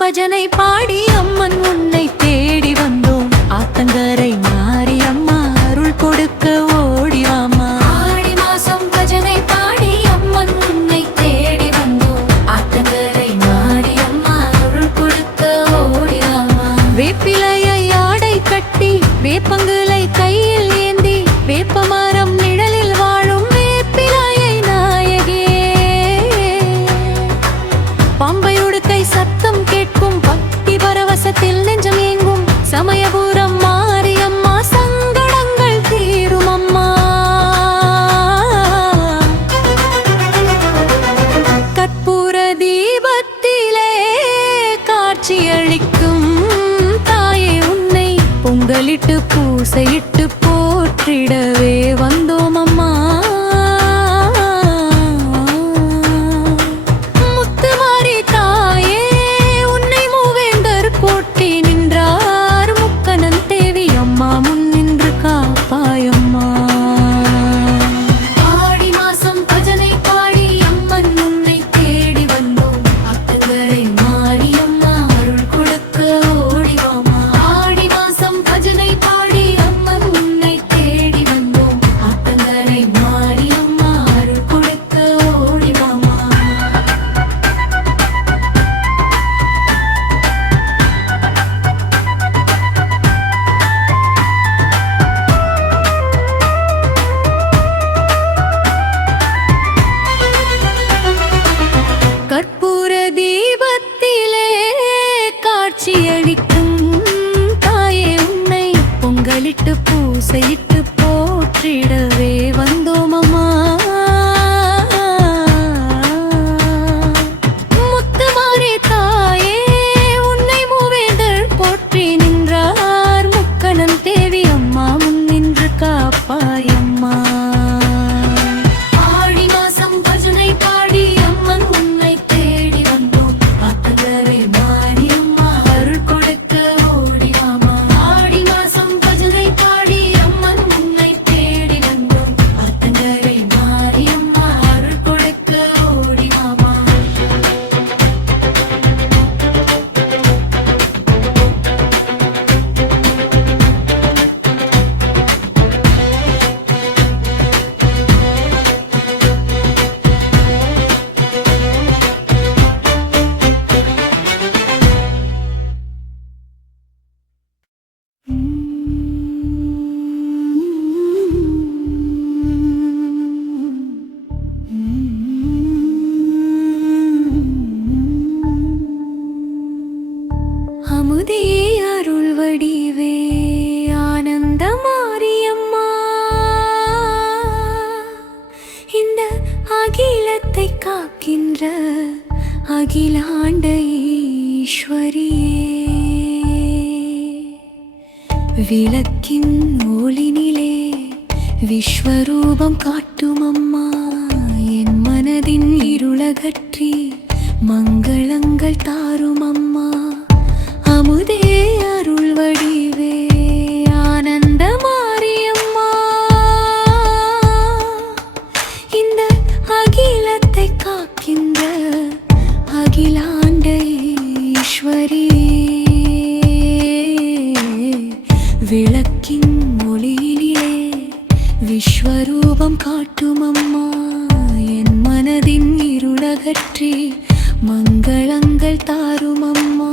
பஜனை பாடி அம்மன் உன்னை தேடி வந்தோம். ஆத்தங்கரை மாரியம்மா அருள் கொடுக்க ஓடிவாமா. ஆடி மாசம் பஜனை பாடி அம்மன் உன்னை தேடி வந்தோம். ஆத்தங்கரை மாரியம்மா அருள் கொடுக்க ஓடிவாமா. வேப்பிலையை ஆடை கட்டி வேப்பங்குலை கையில் ஏந்தி வேப்பமரம் நிழலில் வாழும் வேப்பிலையை நாயகியே. பம்பை உடுக்கை சத்தம் கேட்கும் பக்தி பரவசத்தில் நெஞ்சம் ஏங்கும் சமயபுரம் மாரியம்மா சங்கடங்கள் தீரும் அம்மா. கற்பூர தீபத்திலே காட்சியளிக்கும் தாயே உன்னை பொங்கலிட்டு பூசையிட்டு போற்றிடவே வந்தோம் அம்மா. கற்பூர தீபத்திலே காட்சியளிக்கும் தாயே உன்னை பொங்கலிட்டு பூசையிட்டு போற்றிடவே வந்தோம் அம்மா. முத்துமாரி தாயே உன்னை மூவேந்தர் போற்றி நின்றார். முக்கணன் தேவி அம்மா முன் நின்று காப்பாயம்மா. அமுதே அருள் வடிவே ஆனந்த மாரியம்மா. இந்த அகிலத்தை காக்கின்ற அகிலாண்ட ஈஸ்வரியே. விளக்கின் ஒளினிலே விஸ்வரூபம் காட்டும் அம்மா. என் மனதின் இருளகற்றி மங்களங்கள் தாரும் அம்மா. அமுதே அருள் வடிவே ஆனந்த மாரியம்மா. இந்த அகிலத்தை காக்கின்ற அகிலாண்ட ஈஸ்வரியே. விளக்கின் ஒளியிலே விஸ்வரூபம் காட்டும் அம்மா. என் மனதின் இருளகற்றி மங்களங்கள் தாரும் அம்மா.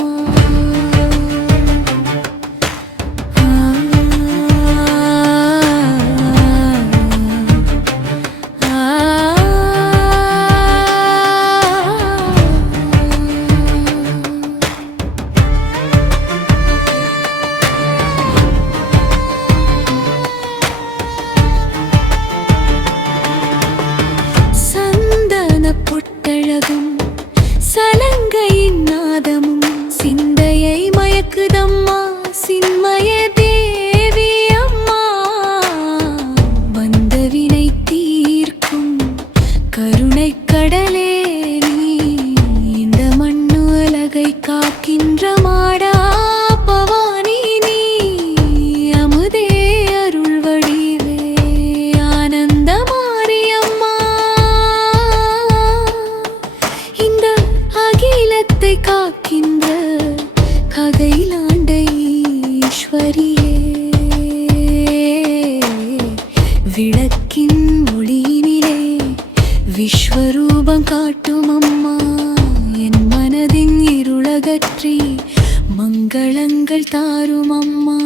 விஸ்வரூபம் காட்டும் அம்மா என் மனதின் இருளகற்றி மங்களங்கள் தாரும் அம்மா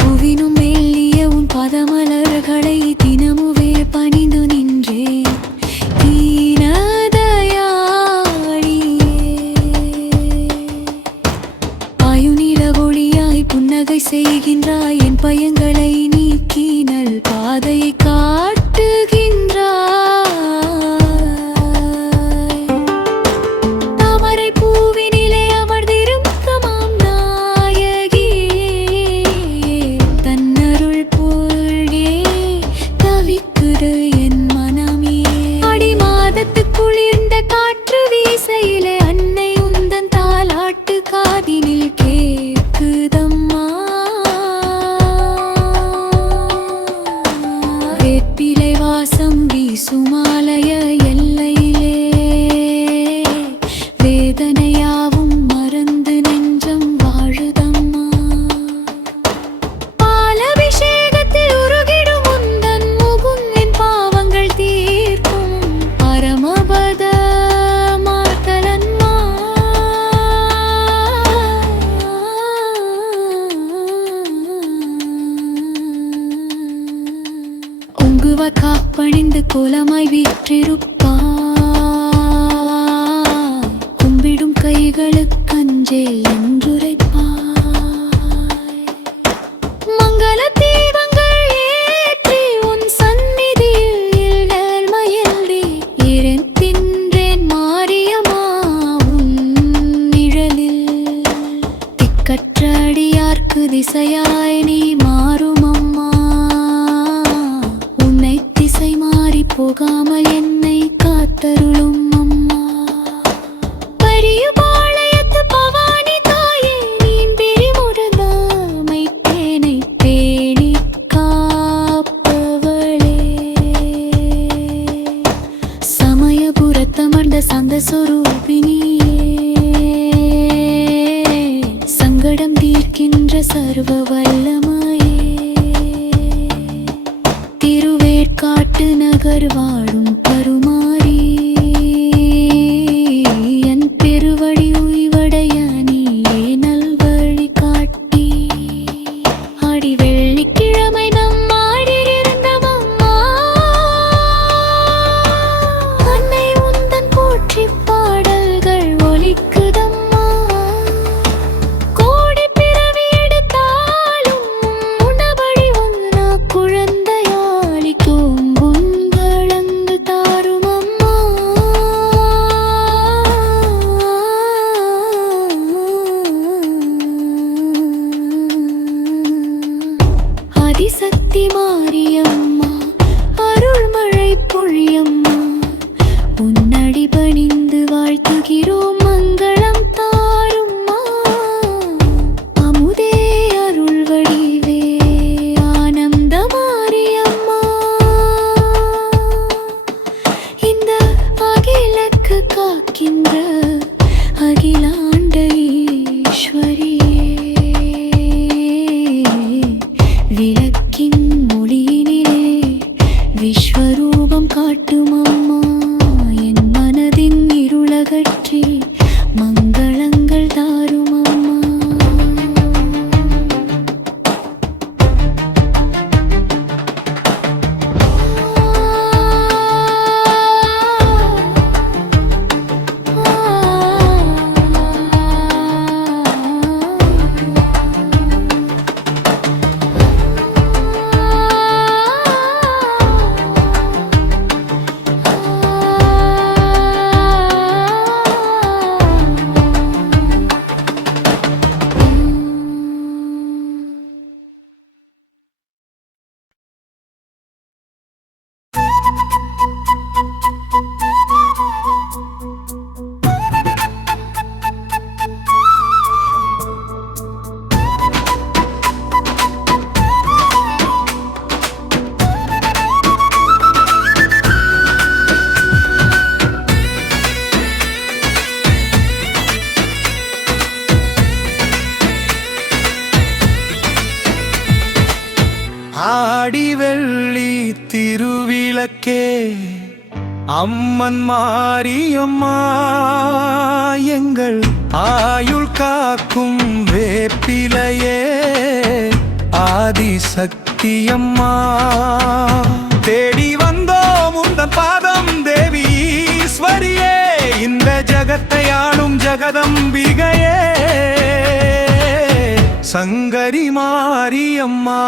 புவினும் மெல்லிய உன் பதமலர்களை தினமுவே பணிந்து நின்றேன் புன்னகை செய்கின்றாய் என் பயங்களை நீக்கினல் பாதையை காட்டுகின்றாய் தாமரை பூவினிலே அமர்ந்திருக்கமாம் நாயகியே தன்னருள் போல்கே தவிக்குது என் மனமே ஆடி மாதத்து குளிர்ந்த காற்று வீசையிலே அன்னை உந்தன் தாலாட்டு காதினில் கேக்குதம் வேப்பிலை வாசம் வீசுமாலய எல்லையிலே வேதனையாவும் மறந்து நெஞ்சம் வாழுதம்மா பாலபிஷேகத்தில் உருகிடும் உந்தன் முகம் என் பாவங்கள் தீர்க்கும் பரமபத மார்த்தலன்மா உங்குவ காப்பணிந்து கோலமாய் வீற்றிருப்பாய் கும்பிடும் கைகளுக்கு அஞ்சேல் என்றுரைப்பாய் மங்கள தீபங்கள் ஏற்றி உன் சந்நிதியில் நேர்மையில்லை இறைந்தின்றேன் மாரியம்மா உன் நிழலில் திக்கற்ற அடியார்க்கு திசையாய் நீ மாறும் அம்மா திசை மாறி போகாமல் என்னை காத்தருளும் அம்மா பரியுபாளையத்து பவானி தாயே நீன் பிரிமுருகாமை தேனை பேணி காப்பவளே சமயபுரத்தமர்ந்த சந்த சொரூபினியே சங்கடம் தீர்க்கின்ற சர்வ வல்லமையே காட்டு நகர் வாழும் கருமாரி என் பெருவழி உய்வடைய நீயே நல்வழி காட்டி ஆடி வெள்ளிக்கிழமை நம் ஆடியிருந்தமம்மா அன்னை உந்தன் போற்றி பாடல்கள் ஒலிக்குதம்மா கோடி பிறவி எடுத்தாலும் உணபடி ஒன்னா குழந்தையாளிக்கும் திருவிளக்கே அம்மன் மாரியம்மா எங்கள் ஆயுள் காக்கும் வேப்பிலையே ஆதிசக்தியம்மா தேடி வந்தோம் உந்தன் பாதம் தேவி ஈஸ்வரியே இந்த ஜகத்தை ஆளும் ஜகதம்பிகையே சங்கரி மாரியம்மா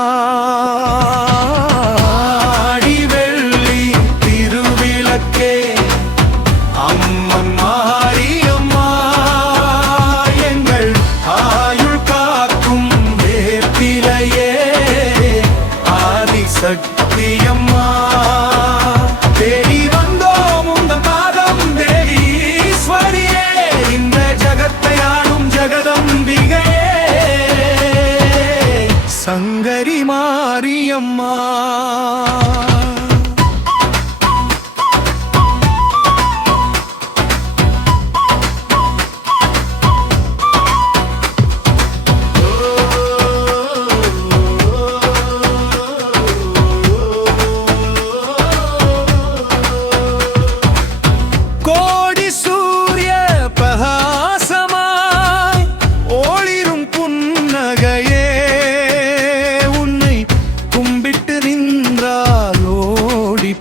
ஆடி வெள்ளி திருவிளக்கே அம்மன் மாரியம்மா எங்கள் ஆயுள் காக்கும் வேப்பிலையே ஆதிசக்தியம்மா தேடி வந்தோம் உந்தன் பாதம் தேவி ஈஸ்வரியே இந்த ஜகத்தை ஆளும் ஜகதம்பிகையே சங்கரி மாரியம்மா கோடி சூரிய பிரகாசமாய் ஒளிரும் புன்னகையே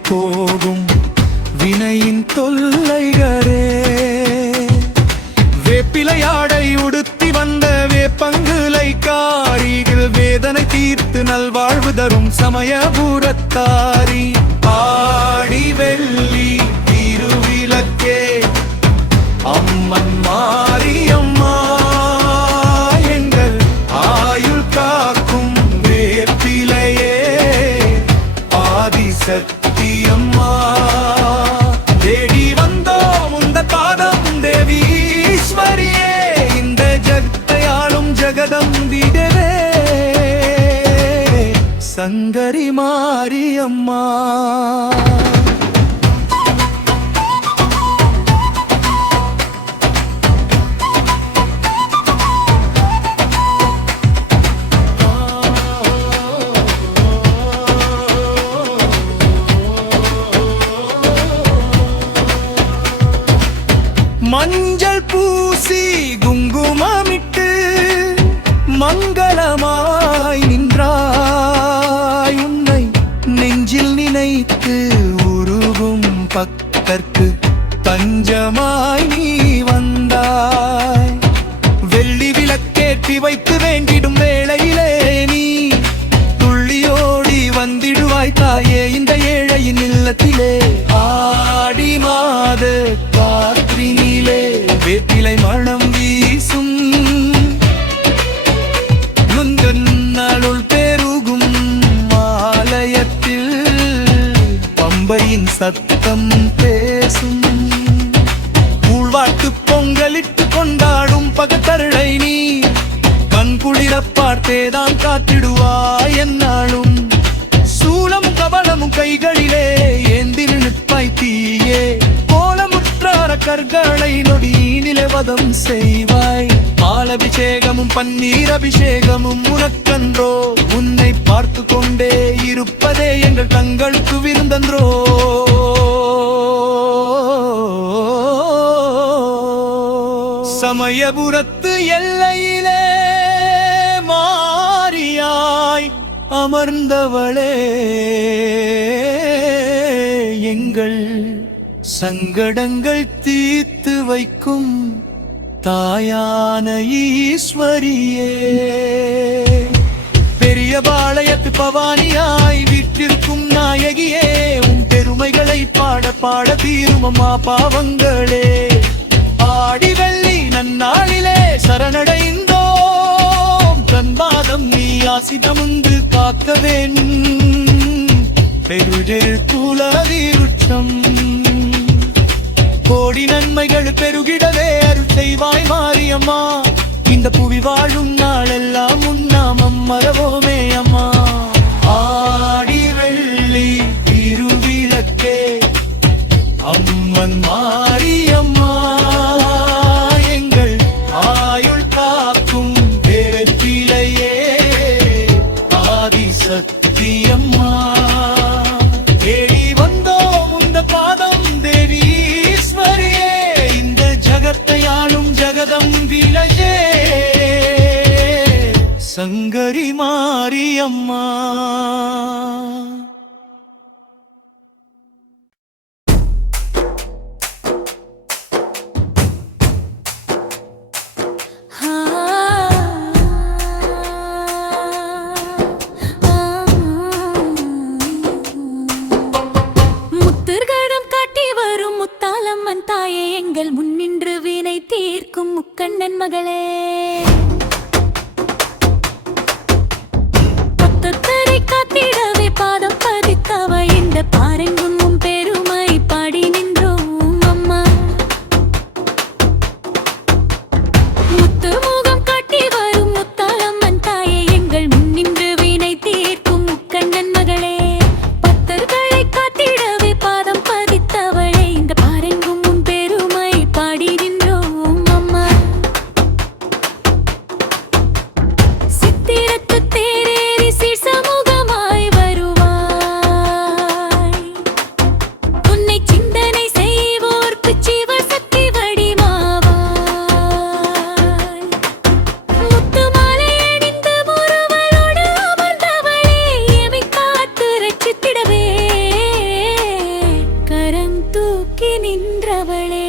போகும் வினையின் தொல்லைகளே வேப்பிலையாடை உடுத்தி வந்த வேப்பங்குலை காரிகள் வேதனை தீர்த்து நல்வாழ்வு தரும் சமயபுரத்தாரி ஆடி வெள்ளி திருவிளக்கே அம்மன் மாரியம்மா எங்கள் ஆயுள் காக்கும் வேப்பிலையே ஆதிசக்தியம்மா தேடி வந்தோம் உந்தன் பாதம் தேவி ஈஸ்வரியே இந்த ஜகத்தை ஆளும் ஜகதம்பிகையே சங்கரி மாரியம்மா மஞ்சள் பூசி குங்குமமிட்டு மங்களமாய் நின்றாய் உன்னை நெஞ்சில் நினைத்து உருகும் பக்தர்க்கு தஞ்சமாய் நீ வந்தாய் வெள்ளி விளக்கேற்றி வைத்து வேண்டிடும் வேளையிலே நீ துள்ளியோடி வந்திடுவாய் தாயே இந்த ஏழையின் இல்லத்திலே ஆடி மாத காற்றினிலே வேப்பிலை மணம் வீசும் நுந்தன்னாளுள் பெருகும் ஆலயத்தில் பம்பையின் சத்தம் பேசும் ஊழ்வாட்டு பொங்கலிட்டு கொண்டாடும் பகத்தருளை நீ கண்குளிர பார்த்தேதான் காத்திடுவாய் என்னாலும் சூலமும் கவலமும் கைகளிலே ஏந்தி நிற்பாய் தீயே கற்களை நொடியினிலே வதம் செய்வாய் பாலபிஷேகமும் பன்னீர் அபிஷேகமும் உனக்கன்றோ உன்னை பார்த்து கொண்டே இருப்பதே எங்கள் கண்களுக்கு விருந்தன்றோ சமயபுரத்து எல்லையிலே மாரியாய் அமர்ந்தவளே எங்கள் சங்கடங்கள் தீர்த்து வைக்கும் தாயான ஈஸ்வரியே பெரிய பாளையத்து பவானியாய் வீற்றிருக்கும் நாயகியே உன் பெருமைகளை பாட பாட தீருமம்மா பாவங்களே ஆடி வெள்ளி நன்னாளிலே சரணடைந்தோம் தன்பாதம் நீ ஆசிதமுந்து காக்க வேண்டும் பெருஜெல் குலவிருட்சம் கோடி நன்மைகள் பெருகிடவே அருள் செய்வாய் மாரியம்மா இந்த புவி வாழும் நாளெல்லாம் உன் நாமம் மறவோமே அம்மா ஆடி வெள்ளி திருவிளக்கே அம்மன் மாரியம்மா எங்கள் ஆயுள் காக்கும் வேப்பிலையே ஆதிசக்தியம்மா சங்கரி மாரியம்மா. முத்துர்கடம் காட்டி வரும் முத்தாலம்மன் தாயே, எங்கள் முன்னின்று வினை தீர்க்கும் முக்கண்ணன் மகளே. பத்தரை காத்திடவே பாதம் பதித்தவ, இந்த பாரெங்கும் உன் பெருமை பாடி நின்றோம் அம்மா. முத்து முகம் காட்டி வரும் முத்தாலம்மன் தாயே, எங்கள் முன்னின்று வினை தீர்க்கும் முக்கண்ணன் மகளே. பத்தர்களை காத்திடவே பாதம் பதித்தவளே, இந்த பாரெங்கும் உன் பெருமை பாடி நின்றோம் அம்மா. சித்திரத்து தேரேறி சீர்சமூகமாய் வருவாய், உன்னை சிந்தனை செய்வோர்க்கு சிவசக்தி வடிவாவாய். முத்து மாலை அணிந்து முறுவலோடு அமர்ந்தவளே, எமை காத்து ரட்சித்திடவே கரம் தூக்கி நின்றவளே.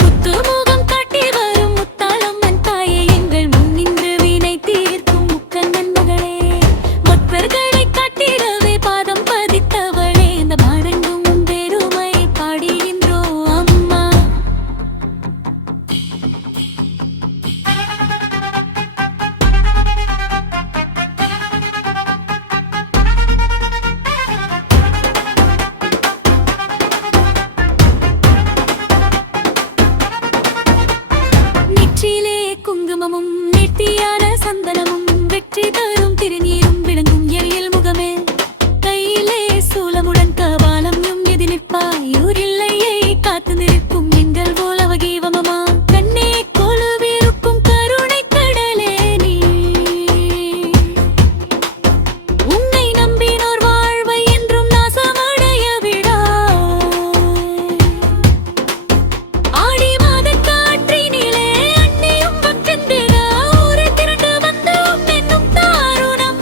முத்து முகம் காட்டி வரும் முத்தாலம்மன் தாயே, எங்கள் முன்னின்று வினை தீர்க்கும் முக்கண்ணன் மகளே. பக்தர்களை காட்டிடவே பாதம் பதித்தவளே, இந்த பாரெங்கும் உன் பெருமை பாடி நின்றோம் அம்மா. நெற்றியிலே குங்குமமும் நெத்தியான சந்தனமும், வெற்றி தரும் திருநீரும் விளங்கும் எழில் முகமே. கையிலே சூலமுடன் கபாலம் எதி நிற்பாய், ஊரில்லையை காத்து நிற்கும் எங்கள் போல வகீவமமா. கண்ணே கொலுவிருக்கும் கருணை கடலே நீ, உன்னை நம்பினோர் வாழ்வை என்றும் நாசமடைய விடாய். ஆடி மாதக் காற்றினிலே அன்னியும் பக்கத்திட ஊரை திரண்டு வந்தோம் என்னும் தாருணம்.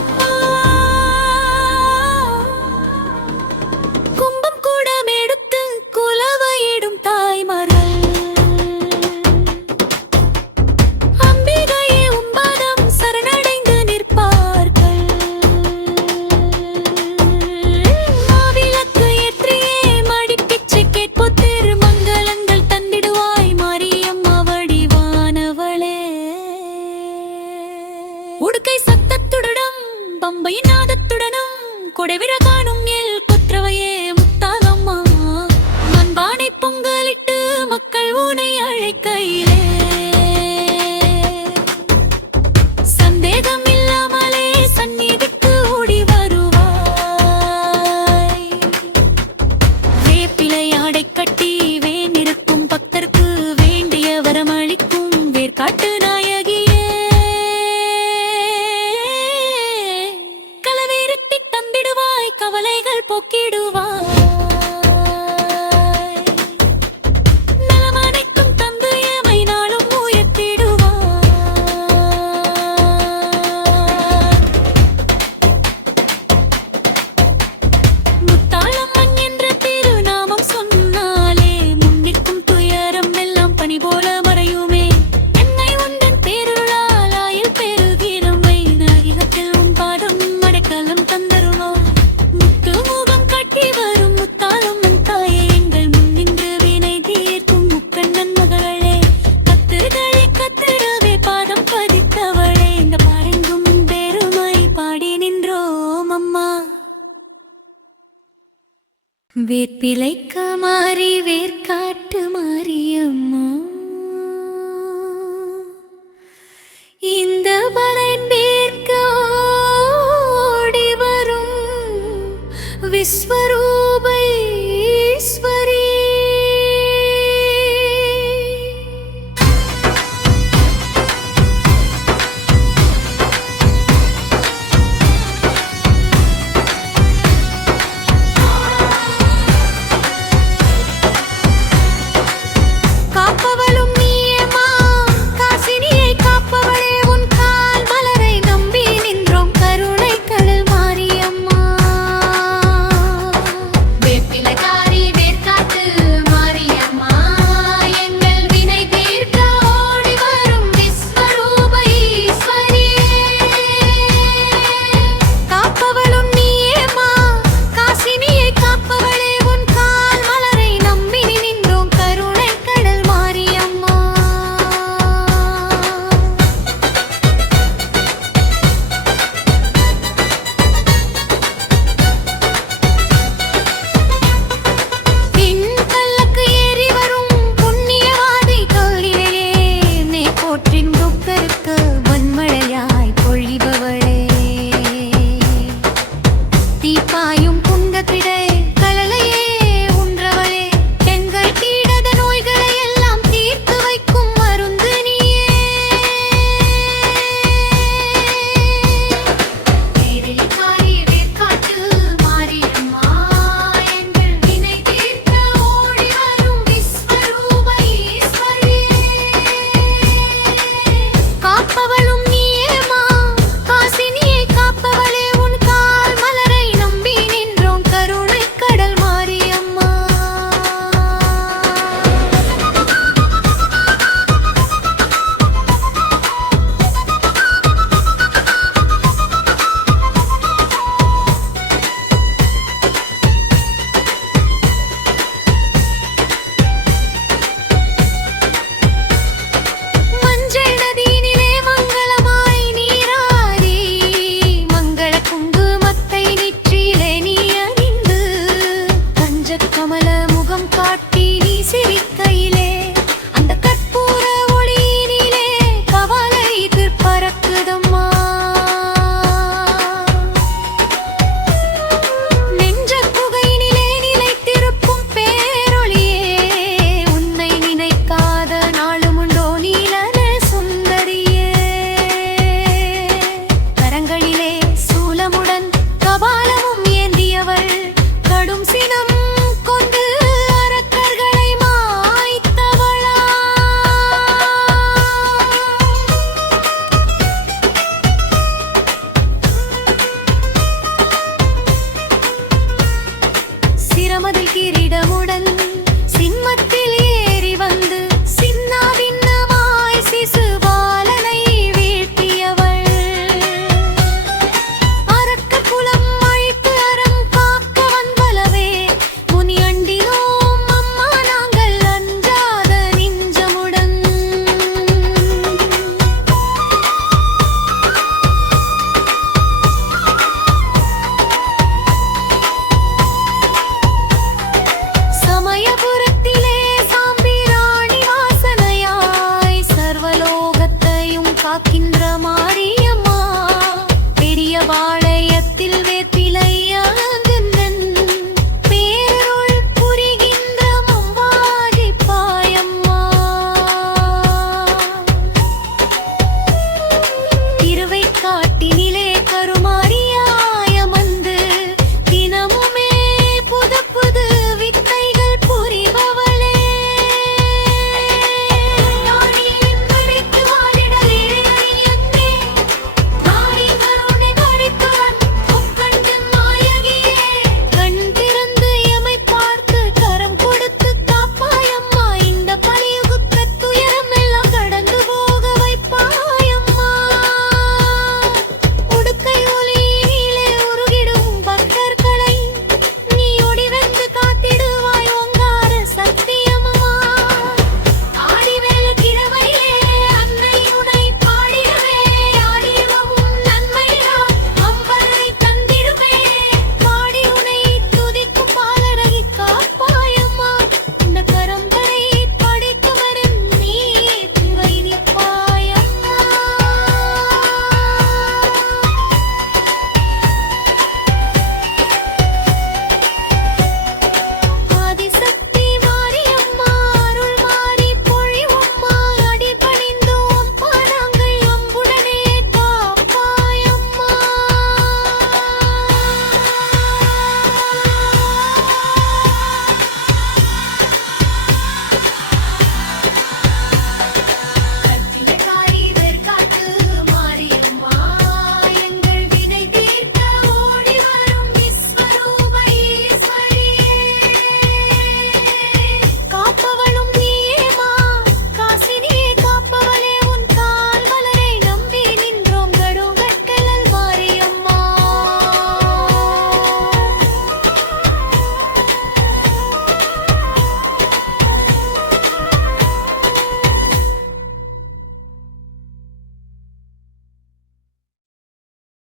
கும்பம் கூடம் எடுத்து குலவையிடும் தாய்மார்கள், அம்பிகையே உம்பாதம் சரணடைந்து நிற்பார்கள். மாவிளக்கு ஏற்றியே மடிப்பிச்சை கேட்போ திருமங்கலங்கள் தந்திடுவாய் மாரியம்மா வடிவானவளே. உடுக்கை சத்தத்துடனும் பம்பை நாதத்துடனும் கொடைவிர காணும் எல் கொற்றவையே முத்தாலம்மா. மண்பானை பொங்கலிட்டு மக்கள் உனை அழைக்கையிலே, சந்தேகம் இல்லாமலே சந்நிதிக்கு ஓடி வருவாய். வேப்பிலை ஆடை கட்டி வேண்டிருக்கும் பக்தருக்கு வேண்டிய வரமளிக்கும் வேர்க்காட்டு நாயகியே. கலவேரட்டி தந்திடுவாய், கவலைகள் போக்கிடுவாய். நலமனைத்தும் தந்து எமை நாளும் உயர்த்திடுவாய். முத்தாலம்மன் என்ற திருநாமம் சொன்னாலே முன்னிற்கும் துயரம் எல்லாம் பனி போல மறையுமே. என்னை உந்தன் பேருளால் ஆயுள் பெருகிறமை, நாயகத்தில் உன் பாதம் அடைக்கலம் தந்தருளோம். முத்து முகம் காட்டி வரும் முத்தாலம்மன் தாயே, எங்கள் முன்னின்று வினை தீர்க்கும் முக்கண்ணன் மகளே. கத்திரவே பாதம் பதித்தவளே, இந்த பாரெங்கும் உன் பெருமை பாடி நின்றோம் அம்மா. வேப்பிலைக்கு மாறி வேர்க்காட்டு மாரியம்மா.